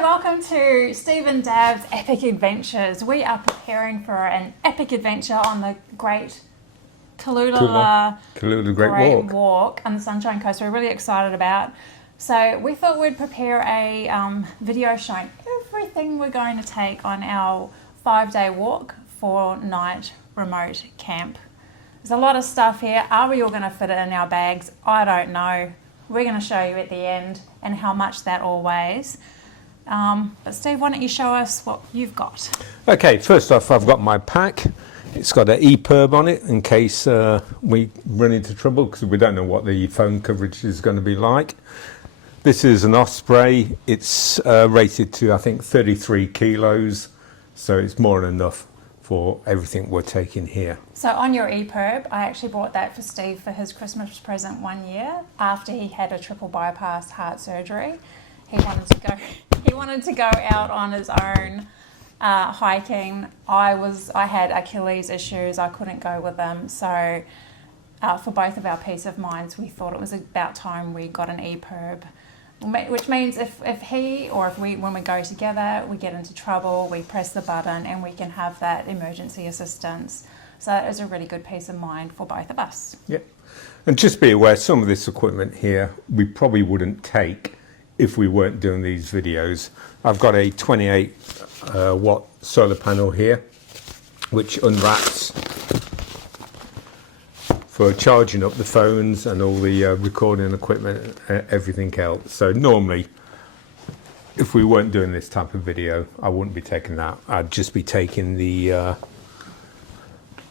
Welcome to Steve and Dab's Epic Adventures. We are preparing for an epic adventure on the Cooloola Great Walk on the Sunshine Coast. We're really excited about. So we thought we'd prepare a video showing everything we're going to take on our 5-day walk, 4-night remote camp. There's a lot of stuff here. Are we all going to fit it in our bags? I don't know. We're going to show you at the end and how much that all weighs. But Steve, why don't you show us what you've got? Okay, first off, I've got my pack. It's got an EPIRB on it in case we run into trouble, because we don't know what the phone coverage is going to be like. This is an Osprey. It's rated to, I think, 33 kilos, so it's more than enough for everything we're taking here. So on your EPIRB, I actually bought that for Steve for his Christmas present 1 year after he had a triple bypass heart surgery. He wanted to go out on his own hiking. I had Achilles issues. I couldn't go with him. So for both of our peace of minds, we thought it was about time we got an EPIRB, which means if he or if we, when we go together, we get into trouble, we press the button and we can have that emergency assistance. So that is a really good peace of mind for both of us. Yep. And just be aware, some of this equipment here we probably wouldn't take if we weren't doing these videos. I've got a 28 watt solar panel here, which unwraps for charging up the phones and all the recording equipment and everything else. So normally, if we weren't doing this type of video, I wouldn't be taking that. I'd just be taking the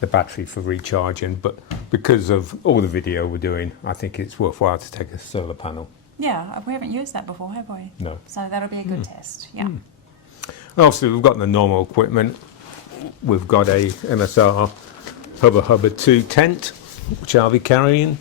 battery for recharging. But because of all the video we're doing, I think it's worthwhile to take a solar panel. Yeah, we haven't used that before, have we? No. So that'll be a good test, yeah. Obviously, we've got the normal equipment. We've got a MSR Hubba Hubba 2 tent, which I'll be carrying.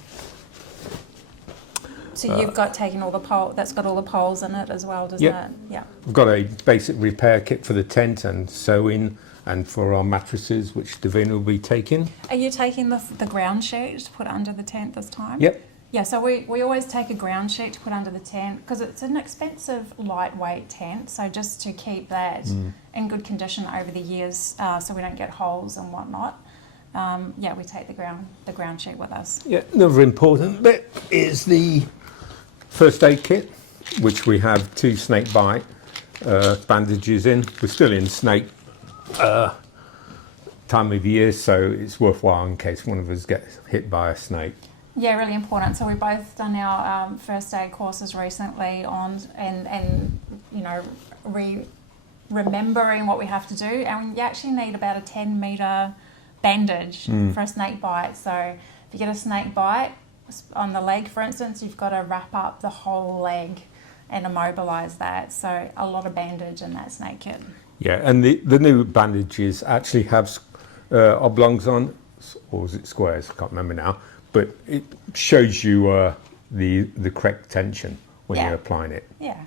So you've got taken all the pole, that's got all the poles in it as well, doesn't it? Yeah. We've got a basic repair kit for the tent and sewing, and for our mattresses, which Davina will be taking. Are you taking the ground sheet to put under the tent this time? Yep. Yeah, so we always take a ground sheet to put under the tent because it's an expensive, lightweight tent. So just to keep that in good condition over the years, so we don't get holes and whatnot. Yeah, we take the ground sheet with us. Yeah, another important bit is the first aid kit, which we have 2 snake bite bandages in. We're still in snake time of year, so it's worthwhile in case one of us gets hit by a snake. Yeah, really important. So we've both done our first aid courses recently on and you know, remembering what we have to do, and you actually need about a 10-meter bandage for a snake bite. So if you get a snake bite on the leg, for instance, you've got to wrap up the whole leg and immobilize that. So a lot of bandage in that snake kit. Yeah, and the new bandages actually have oblongs on, or is it squares? I can't remember now. But it shows you the correct tension when you're applying it. Yeah.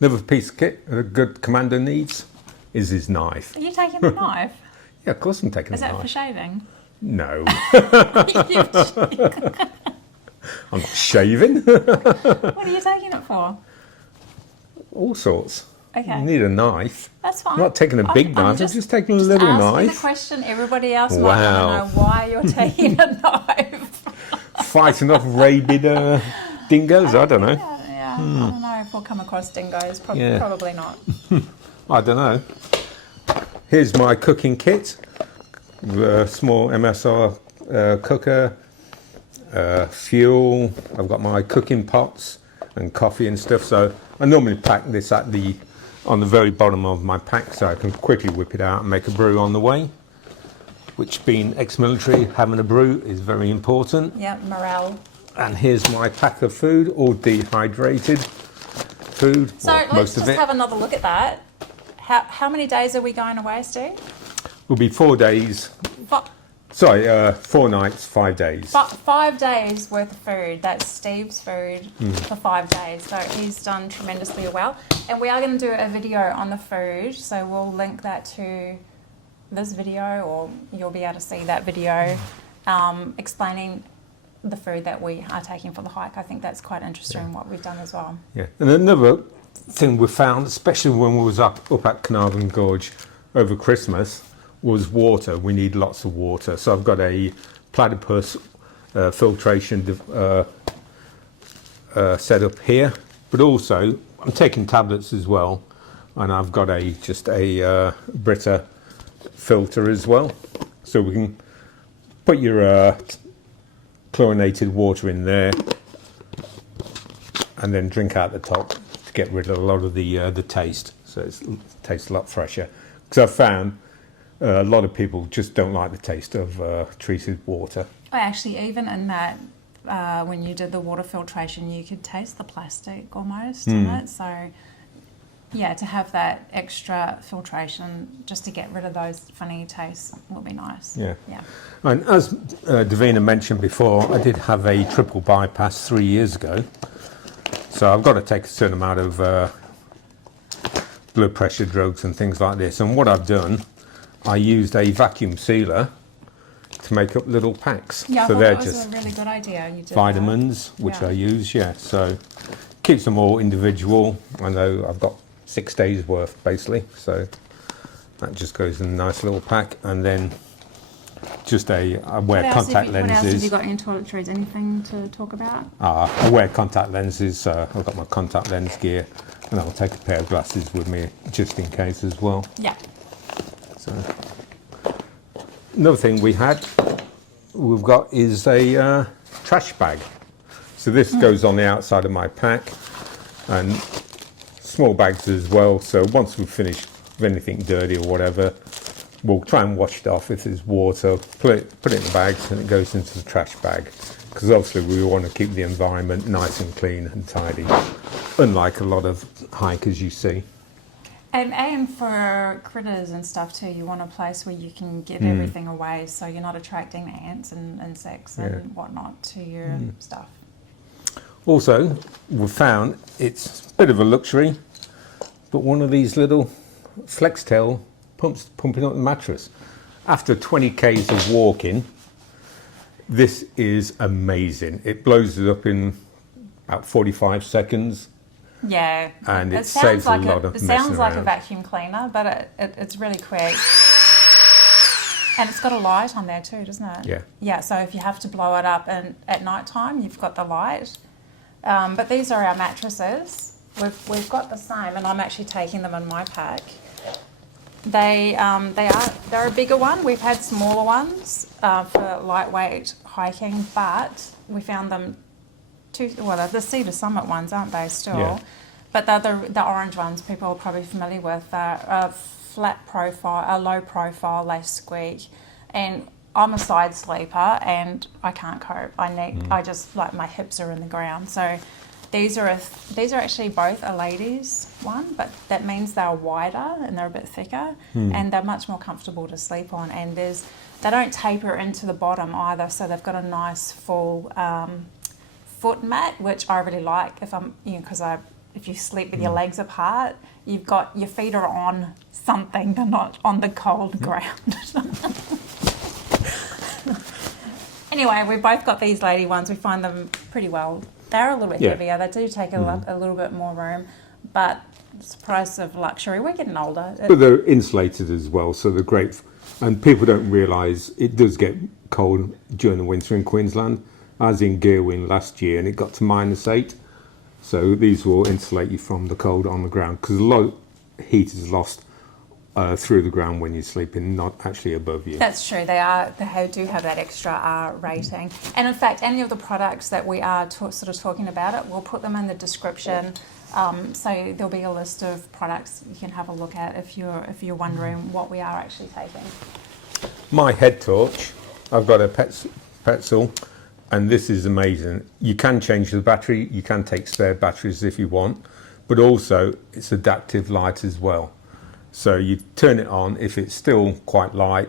Another piece of kit a good commander needs is his knife. Are you taking the knife? Yeah, of course I'm taking the knife. Is that for shaving? No. I'm not shaving. What are you taking it for? All sorts. Okay. You need a knife. That's fine. I'm not taking a big knife, I'm just taking a little knife. The question everybody else might want to know why you're taking a knife. Fighting off rabid dingoes? I don't know. Yeah, I don't know if we'll come across dingoes. Probably not. I don't know. Here's my cooking kit. A small MSR cooker, fuel. I've got my cooking pots and coffee and stuff. So I normally pack this on the very bottom of my pack, so I can quickly whip it out and make a brew on the way, which, being ex-military, having a brew is very important. Yeah, morale. And here's my pack of food, all dehydrated food. So let's just have another look at that. How many days are we going away, Steve? Will be 4 days. 4 nights, 5 days. 5 days worth of food. That's Steve's food for 5 days. So he's done tremendously well. And we are going to do a video on the food. So we'll link that to this video, or you'll be able to see that video explaining the food that we are taking for the hike. I think that's quite interesting what we've done as well. Yeah, and another thing we found, especially when we was up at Carnarvon Gorge over Christmas, was water. We need lots of water. So I've got a platypus filtration set up here, but also I'm taking tablets as well, and I've got just a Brita filter as well, so we can put your chlorinated water in there and then drink out the top to get rid of a lot of the taste, so it tastes a lot fresher. Because I've found a lot of people just don't like the taste of treated water. Oh, actually, even in that, when you did the water filtration, you could taste the plastic almost in it. So, yeah, to have that extra filtration just to get rid of those funny tastes would be nice. Yeah. Yeah. And as Davina mentioned before, I did have a triple bypass 3 years ago. So I've got to take a certain amount of blood pressure drugs and things like this. And what I've done, I used a vacuum sealer to make up little packs. Yeah, so I thought they're that was just a really good idea. You did vitamins, that. which Yeah. I use, yeah. So keeps them all individual. I know I've got 6 days worth basically. So that just goes in a nice little pack. And then just I wear contact lenses. What else have you got in your toiletries? Anything to talk about? I wear contact lenses, so I've got my contact lens gear, and I'll take a pair of glasses with me just in case as well. Yeah. So another thing we've got is a trash bag. So this goes on the outside of my pack, and small bags as well. So once we've finished with anything dirty or whatever, we'll try and wash it off if there's water, put it in the bags, and it goes into the trash bag. Because obviously we want to keep the environment nice and clean and tidy, unlike a lot of hikers you see. And for critters and stuff too, you want a place where you can get everything away, so you're not attracting ants and insects and whatnot to your stuff. Also, we've found it's a bit of a luxury, but one of these little flex tail pumps pumping up the mattress. After 20 k's of walking, this is amazing. It blows it up in about 45 seconds. Yeah, And it saves a lot of it messing sounds like a around. vacuum cleaner, but it's really quick. And it's got a light on there too, doesn't it? Yeah. Yeah, so if you have to blow it up and at night time, you've got the light. But these are our mattresses. We've got the same, and I'm actually taking them in my pack. They're a bigger one. We've had smaller ones for lightweight hiking, but we found them they're the Cedar Summit ones, aren't they, still? Yeah. But the orange ones people are probably familiar with. They're a flat profile, a low profile, they squeak. And I'm a side sleeper and I can't cope. I just, like, my hips are in the ground. So these are actually both a ladies one, but that means they're wider and they're a bit thicker and they're much more comfortable to sleep on. And they don't taper into the bottom either, so they've got a nice full foot mat, which I really like. If you sleep with your legs apart, you've got your feet are on something, they're not on the cold ground. Anyway, we've both got these lady ones. We find them pretty well. They're a little bit heavier. They do take a little bit more room, but it's the price of luxury. We're getting older. But they're insulated as well, so they're great. And people don't realise it does get cold during the winter in Queensland. I was in Gerwin last year and it got to -8. So these will insulate you from the cold on the ground, because a lot of heat is lost through the ground when you're sleeping, not actually above you. That's true. They do have that extra R rating. And in fact, any of the products that we are sort of talking about it, we'll put them in the description. So there'll be a list of products you can have a look at if you're wondering what we are actually taking. My head torch, I've got a Petzl, and this is amazing. You can change the battery, you can take spare batteries if you want, but also it's adaptive light as well. So you turn it on, if it's still quite light,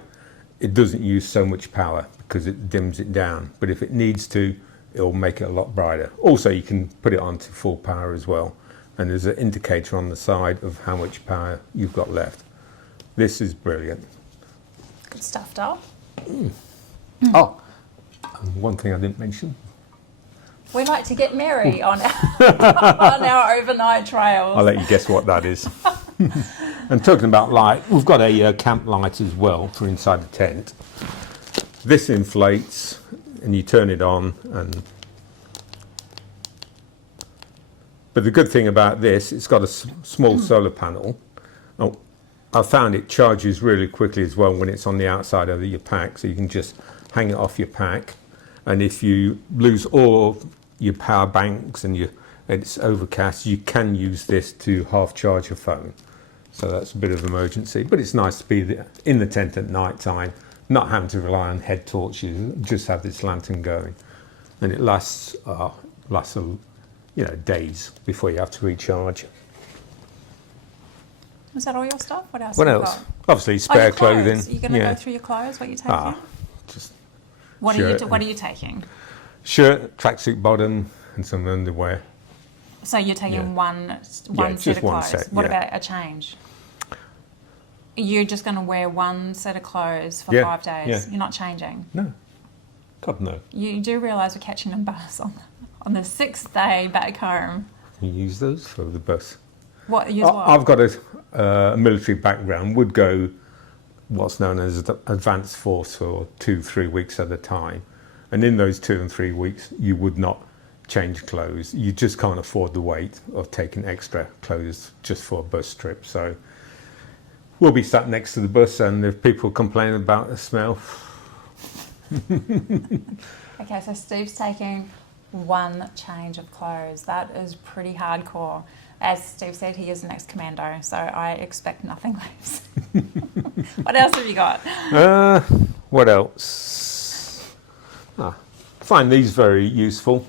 it doesn't use so much power because it dims it down. But if it needs to, it'll make it a lot brighter. Also, you can put it on to full power as well. And there's an indicator on the side of how much power you've got left. This is brilliant. Good stuff, doll. Oh, and one thing I didn't mention, We like to get merry on on our overnight trails. I'll let you guess what that is. And talking about light, we've got a camp light as well for inside the tent. This inflates and you turn it on, but the good thing about this, it's got a small solar panel. Oh, I found it charges really quickly as well when it's on the outside of your pack, so you can just hang it off your pack. And if you lose all your power banks and it's overcast, you can use this to half charge your phone. So that's a bit of emergency, but it's nice to be in the tent at night time, not having to rely on head torches, just have this lantern going. And it lasts days before you have to recharge. Was that all your stuff? What else? What have you else? got? Obviously spare your clothes. clothing. You're going to go through your clothes. What are you taking? Just What shirt are you taking? Shirt, tracksuit bottom, and some underwear. So you're taking one set just of one clothes. set, What yeah. about a change? You're just going to wear one set of clothes for Yeah, 5 days. yeah. You're not changing. No, God no. You do realise we're catching a bus on the 6th day back home. You use those for the bus. What? Use what? I've got a military background. Would go what's known as advanced force for 2-3 weeks at a time, and in those 2 and 3 weeks, you would not change clothes. You just can't afford the weight of taking extra clothes just for a bus trip. So we'll be sat next to the bus, and if people complain about the smell. Okay, so Steve's taking one change of clothes. That is pretty hardcore. As Steve said, he is an ex-commando, so I expect nothing less. What else have you got? What else? Find these very useful.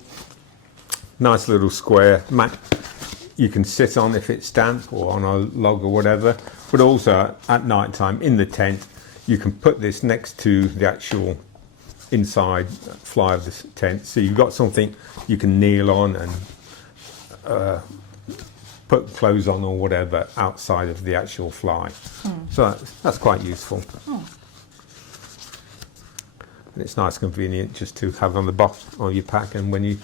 Nice little square mat you can sit on if it's damp or on a log or whatever. But also at night time in the tent, you can put this next to the actual inside fly of the tent. So you've got something you can kneel on and put clothes on or whatever outside of the actual fly. So that's quite useful. And it's nice, convenient just to have on the bottom of your pack, and when you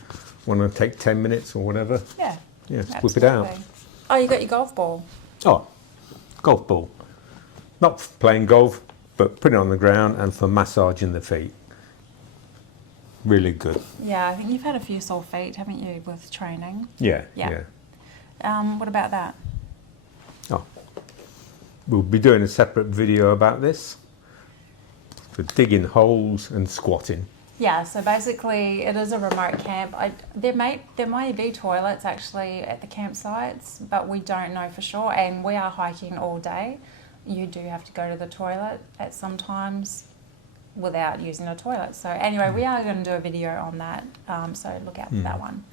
want to take 10 minutes or whatever, Yeah, just whip it out. absolutely. Oh, you got your golf ball. Oh, golf ball. Not for playing golf, but put it on the ground and for massaging the feet. Really good. Yeah, I think you've had a few sore feet, haven't you, with training? Yeah. What about that? Oh, we'll be doing a separate video about this for digging holes and squatting. Yeah, so basically it is a remote camp. There may be toilets actually at the campsites, but we don't know for sure, and we are hiking all day. You do have to go to the toilet at some times without using a toilet. So anyway, we are going to do a video on that, so look out for that one.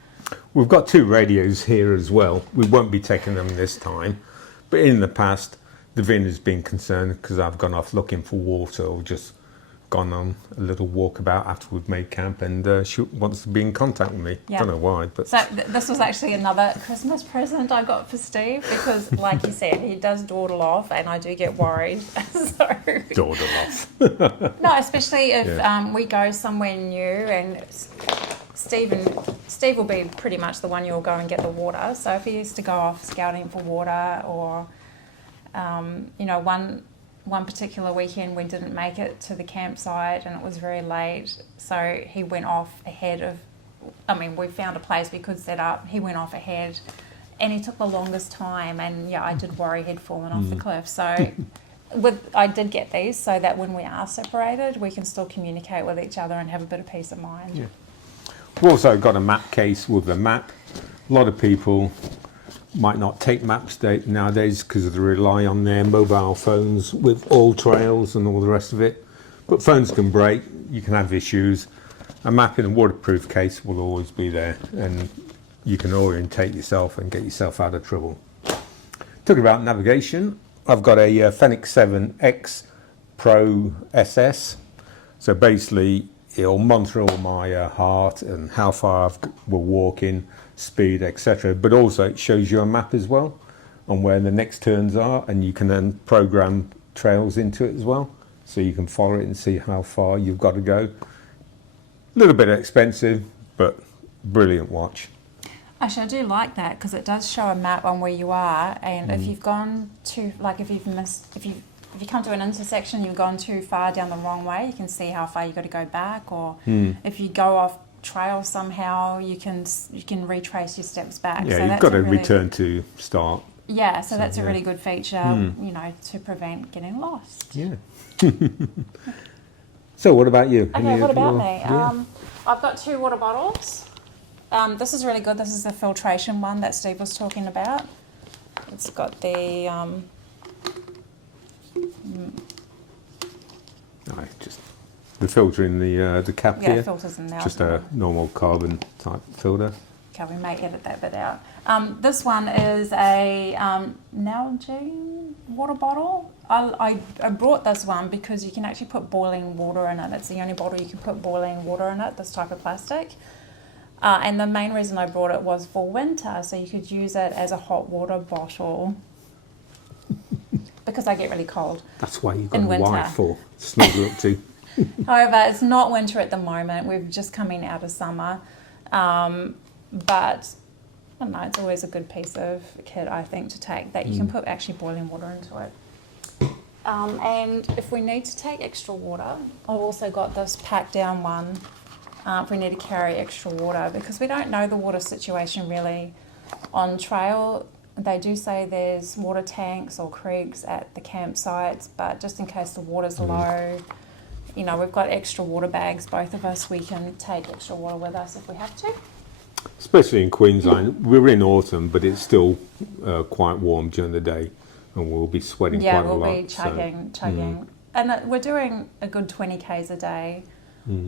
We've got 2 radios here as well. We won't be taking them this time, but in the past the Vin has been concerned because I've gone off looking for water or just gone on a little walkabout after we've made camp, and she wants to be in contact with me. Yeah. Don't know why, but So this was actually another Christmas present I got for Steve because, like you said, he does dawdle off, and I do get worried. So dawdle off. no, especially if we go somewhere new, and Steve will be pretty much the one you'll go and get the water. So if he used to go off scouting for water, or one particular weekend we didn't make it to the campsite and it was very late, so he went off ahead of, we found a place we could set up, he went off ahead and he took the longest time, and I did worry he'd fallen off the cliff. So I did get these so that when we are separated we can still communicate with each other and have a bit of peace of mind. Yeah. We've also got a map case with a map. A lot of people might not take maps nowadays because they rely on their mobile phones with all trails and all the rest of it. But phones can break, you can have issues. A map in a waterproof case will always be there, and you can orientate yourself and get yourself out of trouble. Talking about navigation, I've got a Fenix 7X Pro SS. So basically it'll monitor all my heart and how far we're walking, speed, etc. But also it shows you a map as well on where the next turns are, and you can then program trails into it as well, so you can follow it and see how far you've got to go. A little bit expensive, but brilliant watch. Actually, I do like that because it does show a map on where you are, and if you've gone too, like if you come to an intersection, you've gone too far down the wrong way, you can see how far you got to go back, or if you go off trail somehow, you can retrace your steps back. Yeah, so you've that's got to really, return to start. Yeah, so that's a really good feature, you know, to prevent getting lost. Yeah. So what about you? Okay, what about me? Yeah. I've got 2 water bottles. This is really good. This is the filtration one that Steve was talking about. It's got the just the filter in the cap here. Yeah, filters in there. Just a normal carbon type filter. Okay, we may edit that bit out. This one is a Nalgene water bottle. I brought this one because you can actually put boiling water in it. It's the only bottle you can put boiling water in it, this type of plastic. And the main reason I brought it was for winter, so you could use it as a hot water bottle because I get really cold. That's why you've got In a winter. wife for snuggle up to. However, it's not winter at the moment. We're just coming out of summer. But I don't know, it's always a good piece of kit, I think, to take that you can put actually boiling water into it. And if we need to take extra water, I've also got this pack down one if we need to carry extra water, because we don't know the water situation really on trail. They do say there's water tanks or creeks at the campsites, but just in case the water's low, you know, we've got extra water bags, both of us, we can take extra water with us if we have to. Especially in Queensland, we're in autumn, but it's still quite warm during the day, and we'll be sweating quite a lot. Yeah, we'll be chugging. And we're doing a good 20 k's a day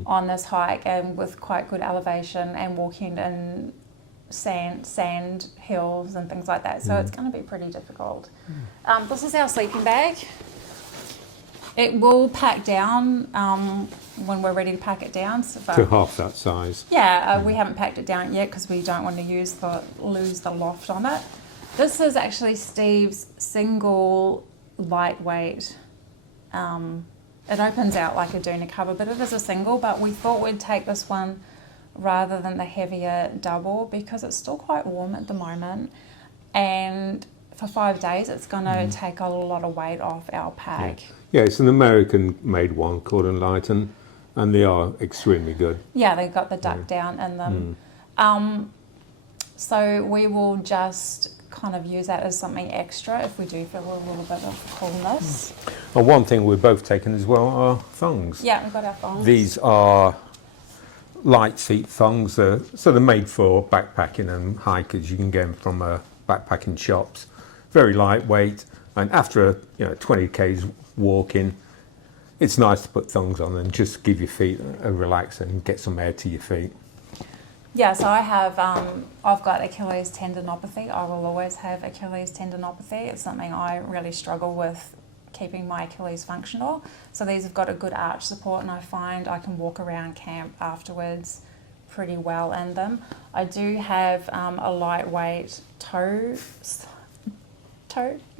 on this hike, and with quite good elevation, and walking in sand hills and things like that. So it's going to be pretty difficult. This is our sleeping bag. It will pack down when we're ready to pack it down. So to half that size. Yeah, we haven't packed it down yet because we don't want to lose the loft on it. This is actually Steve's single lightweight. It opens out like a doona cover, but it is a single. But we thought we'd take this one rather than the heavier double because it's still quite warm at the moment. And for 5 days, it's going to take a lot of weight off our pack. Yeah, it's an American-made one called Litre, and they are extremely good. Yeah, they've got the duck down in them. So we will just kind of use that as something extra if we do feel a little bit of coolness. And one thing we're both taking as well are thongs. Yeah, we've got our thongs. These are light seat thongs, so they're made for backpacking and hikers. You can get them from backpacking shops. Very lightweight, and after 20 k's walking, it's nice to put thongs on and just give your feet a relax and get some air to your feet. Yeah, so I have, I've got Achilles tendinopathy. I will always have Achilles tendinopathy. It's something I really struggle with, keeping my Achilles functional. So these have got a good arch support, and I find I can walk around camp afterwards pretty well in them. I do have a lightweight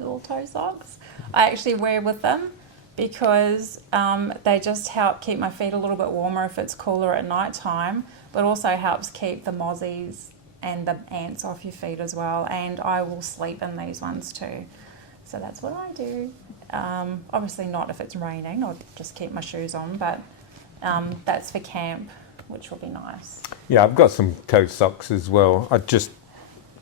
little toe socks I actually wear with them because they just help keep my feet a little bit warmer if it's cooler at night time, but also helps keep the mozzies and the ants off your feet as well. And I will sleep in these ones too. So that's what I do. Obviously not if it's raining, I'll just keep my shoes on, but that's for camp, which will be nice. Yeah, I've got some toe socks as well. I just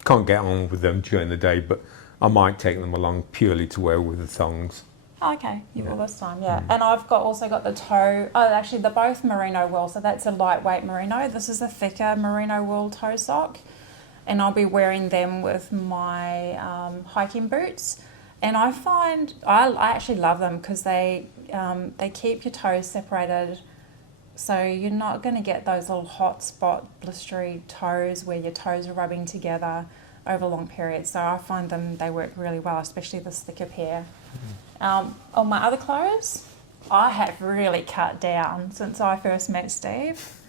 can't get on with them during the day, but I might take them along purely to wear with the thongs. Oh, okay, you will this time, yeah. And I've also got the toe, actually they're both merino wool, so that's a lightweight merino. This is a thicker merino wool toe sock, and I'll be wearing them with my hiking boots. And I find, I actually love them because they keep your toes separated, so you're not going to get those little hot spot blistery toes where your toes are rubbing together over long periods. So I find they work really well, especially this thicker pair. On my other clothes, I have really cut down since I first met Steve.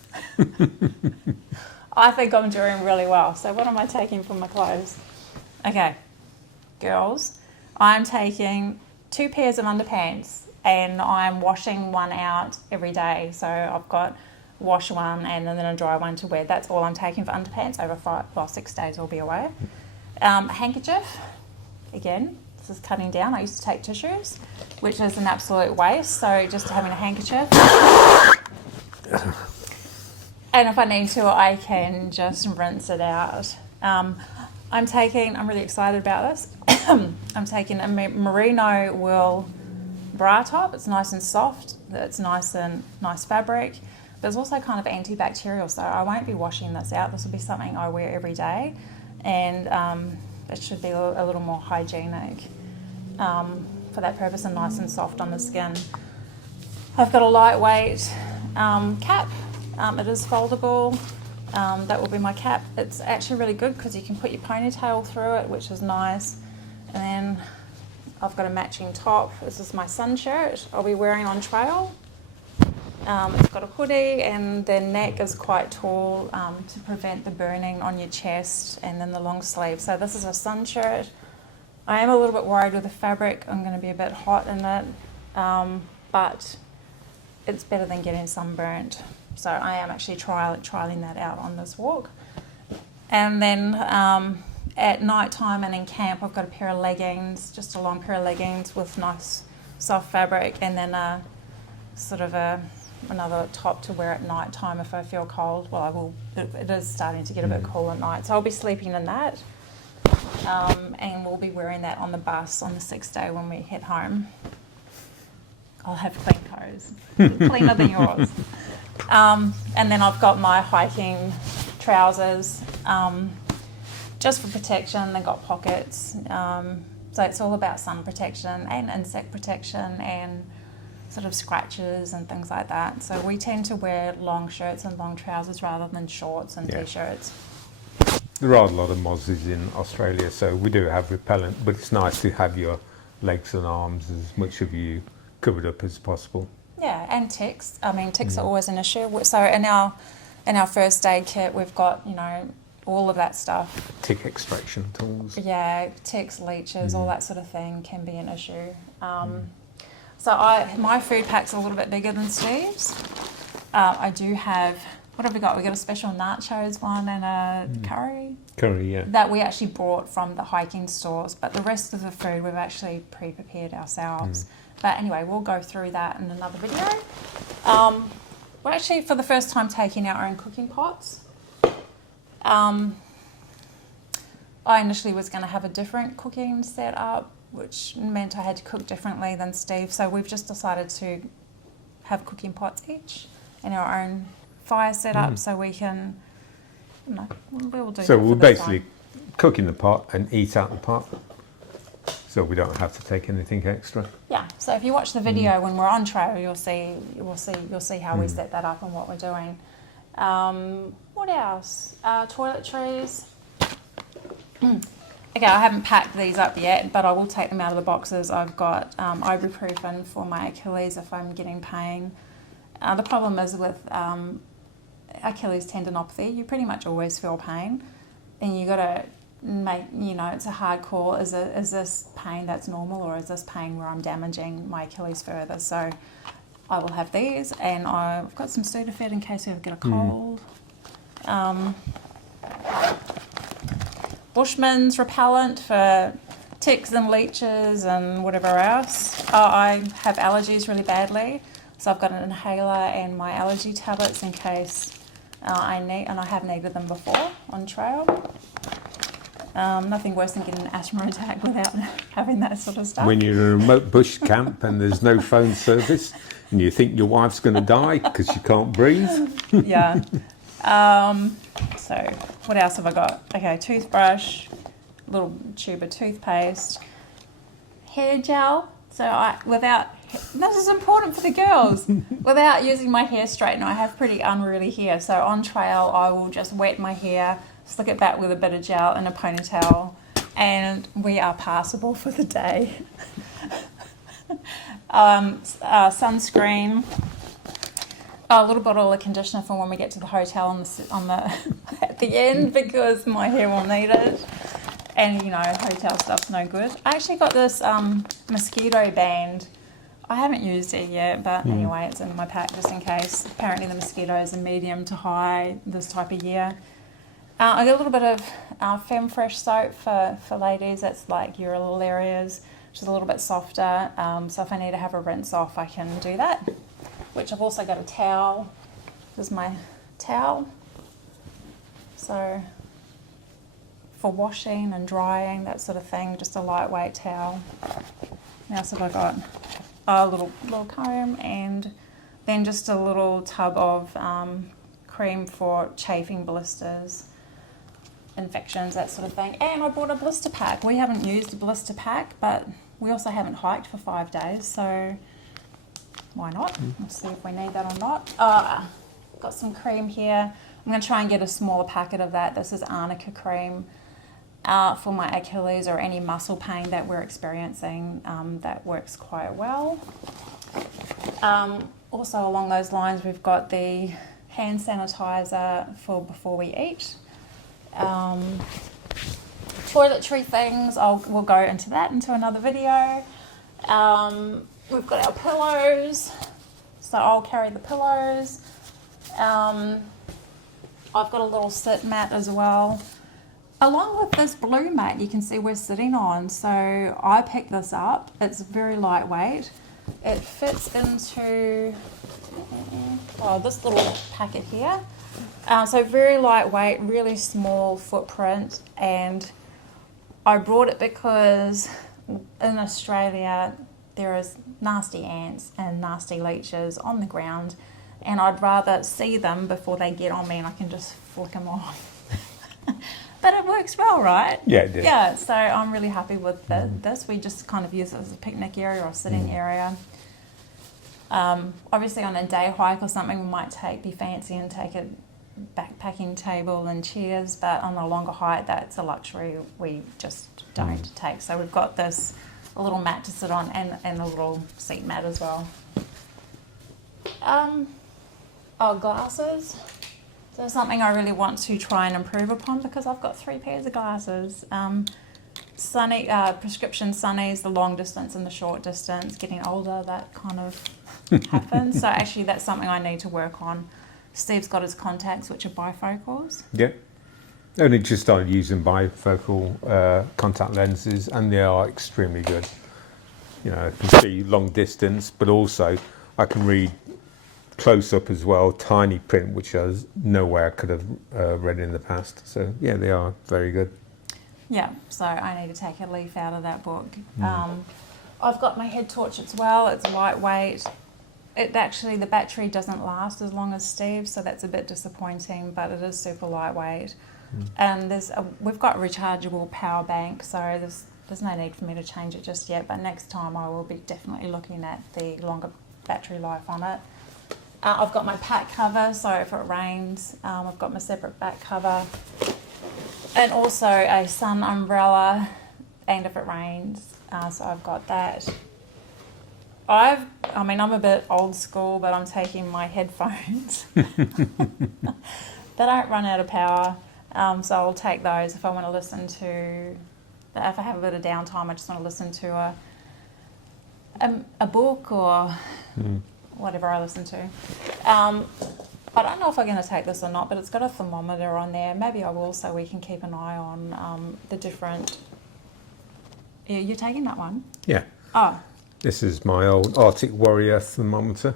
I think I'm doing really well. So what am I taking for my clothes? Okay, girls, I'm taking 2 pairs of underpants, and I'm washing one out every day. So I've got wash one, and then a dry one to wear. That's all I'm taking for underpants over 6 days I'll be away. Handkerchief, again, this is cutting down. I used to take tissues, which is an absolute waste, so just having a handkerchief. And if I need to, I can just rinse it out. I'm really excited about this. I'm taking a merino wool bra top. It's nice and soft. It's nice fabric. But it's also kind of antibacterial, so I won't be washing this out. This will be something I wear every day, and it should be a little more hygienic for that purpose, and nice and soft on the skin. I've got a lightweight cap. It is foldable. That will be my cap. It's actually really good because you can put your ponytail through it, which is nice. And then I've got a matching top. This is my sun shirt I'll be wearing on trail. It's got a hoodie, and the neck is quite tall to prevent the burning on your chest, and then the long sleeve. So this is a sun shirt. I am a little bit worried with the fabric. I'm going to be a bit hot in it, but it's better than getting sunburnt. So I am actually trialing that out on this walk. And then at night time and in camp, I've got a pair of leggings, just a long pair of leggings with nice soft fabric, and then another top to wear at night time if I feel cold. Well, it is starting to get a bit cool at night, so I'll be sleeping in that. And we'll be wearing that on the bus on the 6th day when we head home. I'll have clean clothes, cleaner than yours. And then I've got my hiking trousers, just for protection. They've got pockets, so it's all about sun protection and insect protection and sort of scratches and things like that. So we tend to wear long shirts and long trousers rather than shorts and t-shirts. There are a lot of mozzies in Australia, so we do have repellent, but it's nice to have your legs and arms, as much of you covered up as possible. Yeah, and ticks. I mean, ticks are always an issue. So in our first aid kit, we've got, all of that stuff. Tick extraction tools. Yeah, ticks, leeches, all that sort of thing can be an issue. So my food pack's a little bit bigger than Steve's. I do have, what have we got? We got a special nachos one and a curry. Curry, yeah. That we actually brought from the hiking stores, but the rest of the food we've actually pre-prepared ourselves. But anyway, we'll go through that in another video. We're actually, for the first time, taking our own cooking pots. I initially was going to have a different cooking setup, which meant I had to cook differently than Steve. So we've just decided to have cooking pots each and our own fire setup, so we can, we'll do. So we'll basically cook in the pot and eat out the pot, so we don't have to take anything extra. Yeah. So if you watch the video when we're on trail, you'll see how we set that up and what we're doing. What else? Toiletries. Okay, I haven't packed these up yet, but I will take them out of the boxes. I've got ibuprofen for my Achilles if I'm getting pain. The problem is with Achilles tendinopathy, you pretty much always feel pain, and you got to make, it's a hard call. Is this pain that's normal, or is this pain where I'm damaging my Achilles further? So I will have these, and I've got some Sudafed in case I get a cold. Bushman's repellent for ticks and leeches and whatever else. I have allergies really badly, so I've got an inhaler and my allergy tablets in case I need, and I have needed them before on trail. Nothing worse than getting an asthma attack without having that sort of stuff. When you're in a remote bush camp and there's no phone service and you think your wife's going to die because you can't breathe. Yeah. So what else have I got? Okay, toothbrush, little tube of toothpaste, hair gel. So this is important for the girls. Without using my hair straightener, I have pretty unruly hair. So on trail, I will just wet my hair, slick it back with a bit of gel in a ponytail, and we are passable for the day. Sunscreen. A little bottle of conditioner for when we get to the hotel on the at the end, because my hair will need it. And hotel stuff's no good. I actually got this mosquito band I haven't used it yet, but anyway, it's in my pack just in case. Apparently the mosquitoes are medium to high this type of year. I get a little bit of Femme Fresh soap for ladies. That's like your little areas, which is a little bit softer. So if I need to have a rinse off, I can do that. Which I've also got a towel. This is my towel. So for washing and drying, that sort of thing, just a lightweight towel. Now, so I've got a little comb, and then just a little tub of cream for chafing blisters, infections, that sort of thing. And I bought a blister pack. We haven't used a blister pack, but we also haven't hiked for 5 days, so why not? We'll see if we need that or not. Got some cream here. I'm going to try and get a smaller packet of that. This is Arnica cream for my Achilles or any muscle pain that we're experiencing. That works quite well. Also along those lines, we've got the hand sanitizer for before we eat. Toiletry things, we'll go into that into another video. We've got our pillows, so I'll carry the pillows. I've got a little sit mat as well. Along with this blue mat you can see we're sitting on, so I picked this up. It's very lightweight. It fits into this little packet here. So very lightweight, really small footprint, and I brought it because in Australia there is nasty ants and nasty leeches on the ground, and I'd rather see them before they get on me and I can just flick them off. But it works well, right? Yeah, it did. Yeah, so I'm really happy with this. We just kind of use it as a picnic area or sitting area. Obviously on a day hike or something we might be fancy and take a backpacking table and chairs, but on a longer hike that's a luxury we just don't take. So we've got this a little mat to sit on and a little seat mat as well. Glasses. So something I really want to try and improve upon because I've got 3 pairs of glasses. Prescription sunnies, the long distance and the short distance. Getting older, that kind of happens. So actually that's something I need to work on. Steve's got his contacts, which are bifocals. Yeah. Only just started using bifocal contact lenses, and they are extremely good. You know, I can see long distance, but also I can read close up as well, tiny print, which there's no way I could have read in the past. So yeah, they are very good. Yeah, so I need to take a leaf out of that book. I've got my head torch as well. It's lightweight. The battery doesn't last as long as Steve's, so that's a bit disappointing, but it is super lightweight. And we've got a rechargeable power bank, so there's no need for me to change it just yet, but next time I will be definitely looking at the longer battery life on it. I've got my pack cover, so if it rains, I've got my separate back cover, and also a sun umbrella, and if it rains, so I've got that. I'm a bit old school, but I'm taking my headphones. They don't run out of power, so I'll take those if I want to listen to, if I have a bit of downtime, I just want to listen to a book or whatever I listen to. I don't know if I'm going to take this or not, but it's got a thermometer on there. Maybe I will, so we can keep an eye on the different... You're taking that one? Yeah. Oh. This is my old Arctic Warrior thermometer.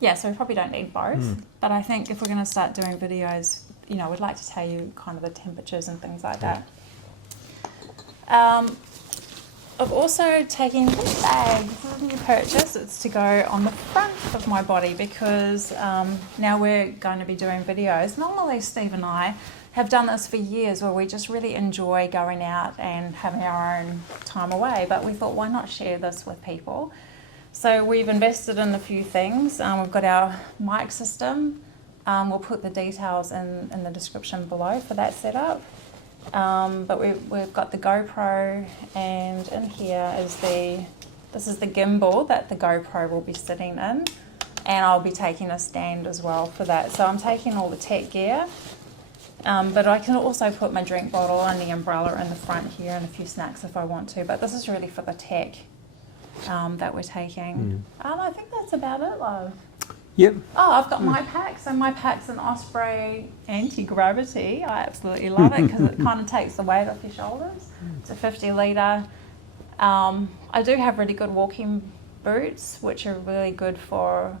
Yeah, so we probably don't need both, but I think if we're going to start doing videos, we'd like to tell you kind of the temperatures and things like that. I've also taken this bag. This is a new purchase. It's to go on the front of my body because now we're going to be doing videos. Normally Steve and I have done this for years where we just really enjoy going out and having our own time away, but we thought, why not share this with people? So we've invested in a few things. We've got our mic system. We'll put the details in the description below for that setup. But we've got the GoPro, and in here is this is the gimbal that the GoPro will be sitting in, and I'll be taking a stand as well for that. So I'm taking all the tech gear. But I can also put my drink bottle and the umbrella in the front here and a few snacks if I want to, but this is really for the tech. that we're taking. I think that's about it, love. Yep. Oh, I've got my pack. So my pack's an Osprey Antigravity. I absolutely love it because it kind of takes the weight off your shoulders. It's a 50 litre. I do have really good walking boots, which are really good for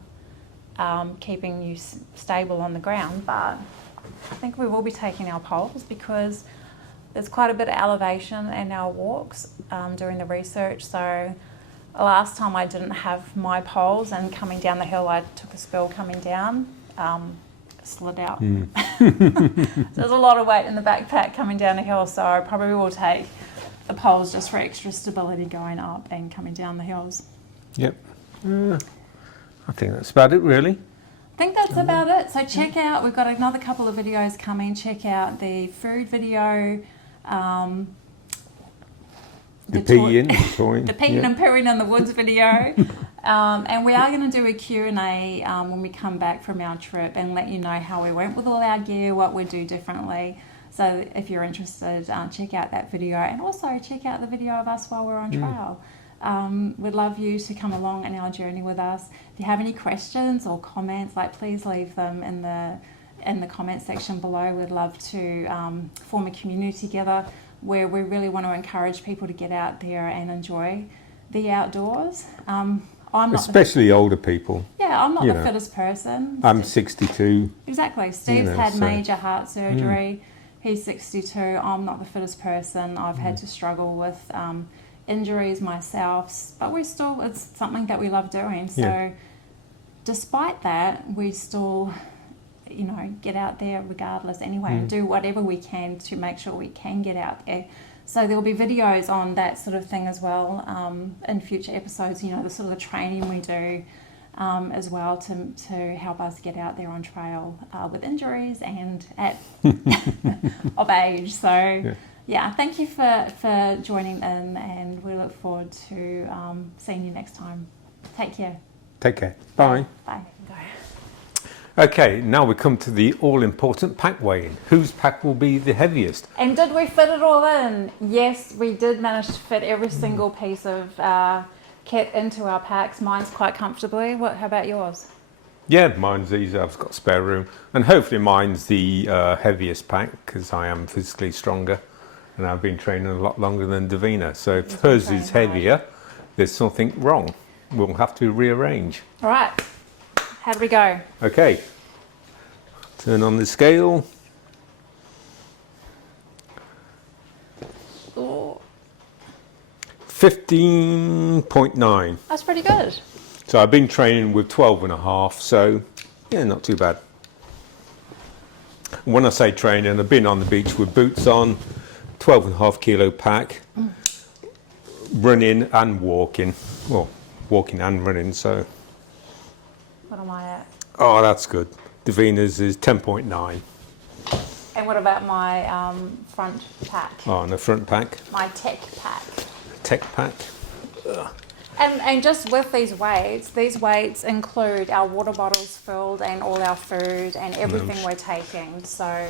keeping you stable on the ground. But I think we will be taking our poles because there's quite a bit of elevation in our walks during the research. So last time I didn't have my poles, and coming down the hill I took a spill coming down, slid out. So there's a lot of weight in the backpack coming down the hill, so I probably will take the poles just for extra stability going up and coming down the hills. Yep. I think that's about it, really. I think that's about it. So check out, we've got another couple of videos coming. Check out the food video, the peeing, the peeing and pooing in the woods video. And we are going to do a Q&A when we come back from our trip and let you know how we went with all our gear, what we do differently. So if you're interested, check out that video, and also check out the video of us while we're on trail. We'd love you to come along on our journey with us. If you have any questions or comments, please leave them in the comment section below. We'd love to form a community together where we really want to encourage people to get out there and enjoy the outdoors. Especially older people. Yeah, I'm not the fittest person. I'm 62. Exactly. Steve's had major heart surgery. He's 62. I'm not the fittest person. I've had to struggle with injuries myself, but it's something that we love doing. So despite that, we still, get out there regardless anyway and do whatever we can to make sure we can get out there. So there'll be videos on that sort of thing as well in future episodes, the sort of the training we do as well to help us get out there on trail with injuries and at of age. So yeah, thank you for joining in, and we look forward to seeing you next time. Take care. Take care. Bye. Bye. Okay, now we come to the all-important pack weighing. Whose pack will be the heaviest? And did we fit it all in? Yes, we did manage to fit every single piece of kit into our packs. Mine's quite comfortably. How about yours? Yeah, mine's easy. I've got spare room. And hopefully mine's the heaviest pack because I am physically stronger and I've been training a lot longer than Davina. So if hers is heavier, there's something wrong. We'll have to rearrange. All right. How do we go? Okay. Turn on the scale. Ooh. 15.9. That's pretty good. So I've been training with 12.5, so yeah, not too bad. When I say training, I've been on the beach with boots on, 12.5 kilo pack, running and walking. Well, walking and running, so. What am I at? Oh, that's good. Davina's is 10.9. And what about my front pack? Oh, and the front pack? My tech pack. Tech pack. Ugh. And just with these weights include our water bottles filled and all our food and everything we're taking. So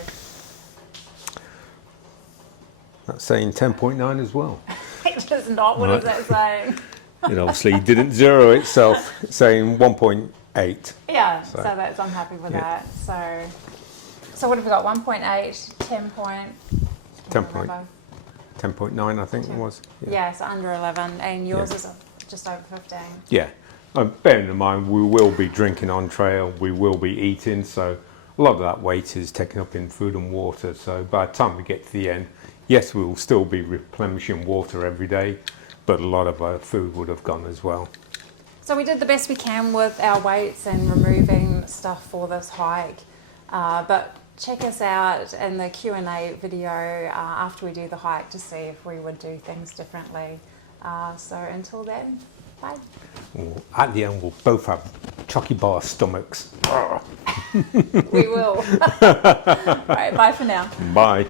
that's saying 10.9 as well. It is not. What is that saying? It obviously didn't zero itself. It's saying 1.8. Yeah, so that's, I'm happy with that. So what have we got? 1.8, 10.9, I think it was. Yeah, so under 11, and yours is just over 15. Yeah. Bearing in mind, we will be drinking on trail, we will be eating, so a lot of that weight is taken up in food and water. So by the time we get to the end, yes, we will still be replenishing water every day, but a lot of our food would have gone as well. So we did the best we can with our weights and removing stuff for this hike, but check us out in the Q&A video after we do the hike to see if we would do things differently. So until then, bye. Well, at the end, we'll both have chocky bar stomachs. We will. All right, bye for now. Bye.